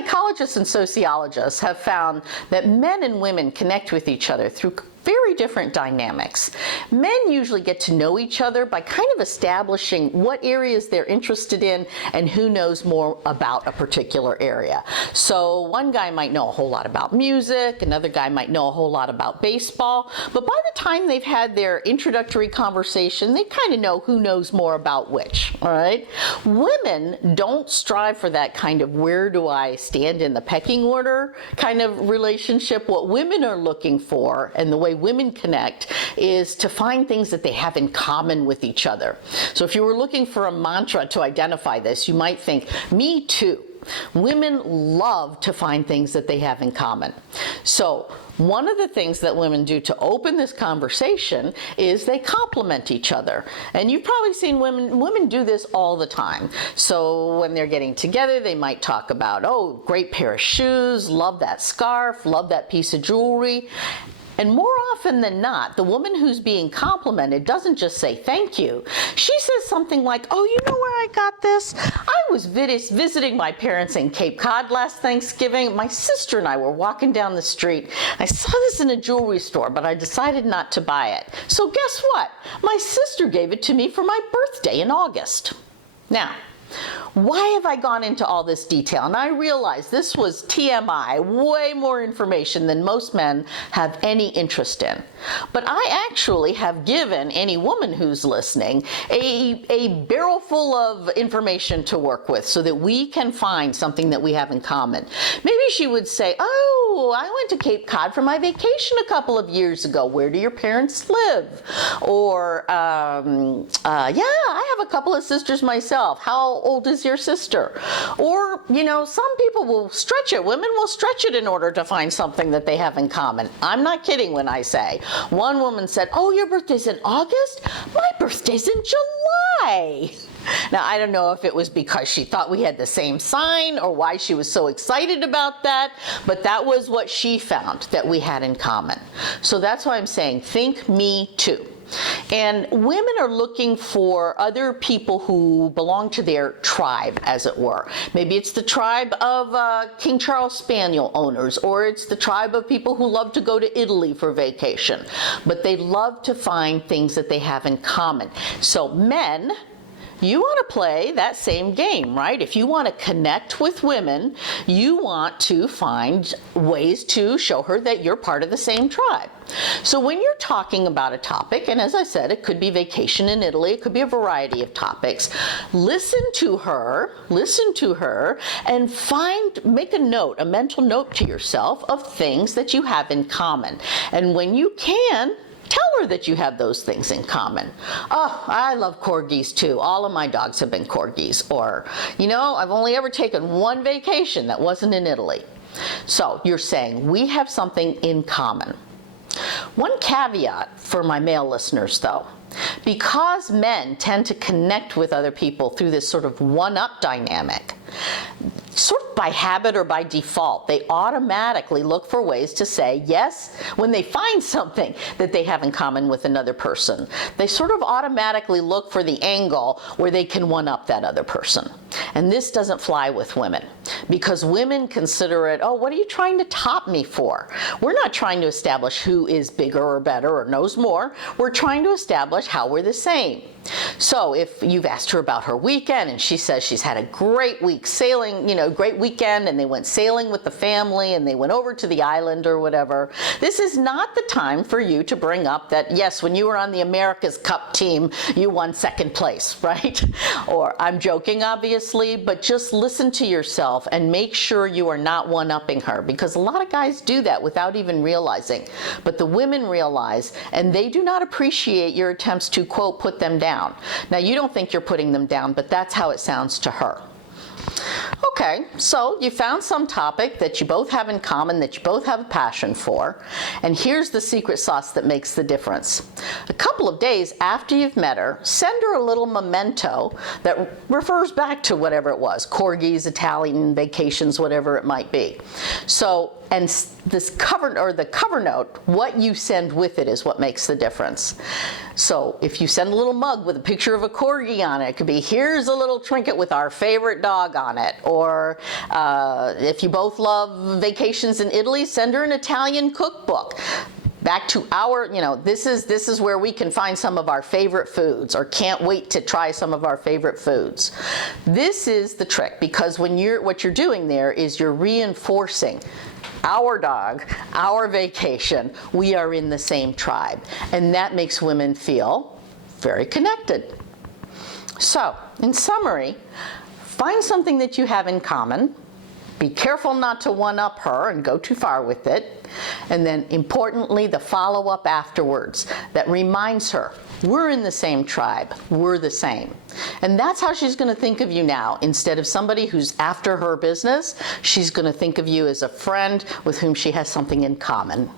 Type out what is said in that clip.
Psychologists and sociologists have found that men and women connect with each other through very different dynamics. Men usually get to know each other by kind of establishing what areas they're interested in and who knows more about a particular area. So one guy might know a whole lot about music, another guy might know a whole lot about baseball, but by the time they've had their introductory conversation, they kind of know who knows more about which, all right? Women don't strive for that kind of where do I stand in the pecking order kind of relationship. What women are looking for, and the way women connect, is to find things that they have in common with each other. So if you were looking for a mantra to identify this, you might think, me too. Women love to find things that they have in common. So one of the things that women do to open this conversation is they compliment each other. And you've probably seen women do this all the time. So when they're getting together, they might talk about, oh, great pair of shoes, love that scarf, love that piece of jewelry. And more often than not, the woman who's being complimented doesn't just say thank you. She says something like, oh, you know where I got this? I was visiting my parents in Cape Cod last Thanksgiving. My sister and I were walking down the street. I saw this in a jewelry store, but I decided not to buy it. So guess what? My sister gave it to me for my birthday in August. Now, why have I gone into all this detail? And I realize this was TMI, way more information than most men have any interest in. But I actually have given any woman who's listening a barrel full of information to work with so that we can find something that we have in common. Maybe she would say, oh, I went to Cape Cod for my vacation a couple of years ago. Where do your parents live? Or, yeah, I have a couple of sisters myself. How old is your sister? Or, you know, some people will stretch it. Women will stretch it in order to find something that they have in common. I'm not kidding when I say. One woman said, oh, your birthday's in August? My birthday's in July. Now, I don't know if it was because she thought we had the same sign or why she was so excited about that, but that was what she found that we had in common. So that's why I'm saying, think me too. And women are looking for other people who belong to their tribe, as it were. Maybe it's the tribe of King Charles Spaniel owners, or it's the tribe of people who love to go to Italy for vacation. But they love to find things that they have in common. So men, you want to play that same game, right? If you want to connect with women, you want to find ways to show her that you're part of the same tribe. So when you're talking about a topic, and as I said, it could be vacation in Italy, it could be a variety of topics, listen to her, and make a note, a mental note to yourself of things that you have in common. And when you can, tell her that you have those things in common. Oh, I love corgis too. All of my dogs have been corgis. Or, you know, I've only ever taken one vacation that wasn't in Italy. So you're saying we have something in common. One caveat for my male listeners though, because men tend to connect with other people through this sort of one-up dynamic, sort of by habit or by default, they automatically look for ways to say yes when they find something that they have in common with another person. They sort of automatically look for the angle where they can one-up that other person. And this doesn't fly with women, because women consider it, oh, what are you trying to top me for? We're not trying to establish who is bigger or better or knows more. We're trying to establish how we're the same. So if you've asked her about her weekend and she says she's had a great week sailing, you know, great weekend, and they went sailing with the family and they went over to the island or whatever, this is not the time for you to bring up that, yes, when you were on the America's Cup team, you won second place, right? Or I'm joking, obviously, but just listen to yourself and make sure you are not one-upping her, because a lot of guys do that without even realizing. But the women realize, and they do not appreciate your attempts to, quote, put them down. Now, you don't think you're putting them down, but that's how it sounds to her. Okay, so you found some topic that you both have in common, that you both have a passion for, and here's the secret sauce that makes the difference. A couple of days after you've met her, send her a little memento that refers back to whatever it was, corgis, Italian vacations, whatever it might be. So And this the cover note, what you send with it is what makes the difference. So if you send a little mug with a picture of a corgi on it, it could be, here's a little trinket with our favorite dog on it. Or if you both love vacations in Italy, send her an Italian cookbook. Back to our, this is where we can find some of our favorite foods, or can't wait to try some of our favorite foods. This is the trick, because what you're doing there is you're reinforcing our dog, our vacation, we are in the same tribe. And that makes women feel very connected. So, in summary, find something that you have in common. Be careful not to one-up her and go too far with it. And then, importantly, the follow-up afterwards that reminds her, we're in the same tribe, we're the same. And that's how she's going to think of you now. Instead of somebody who's after her business, she's going to think of you as a friend with whom she has something in common.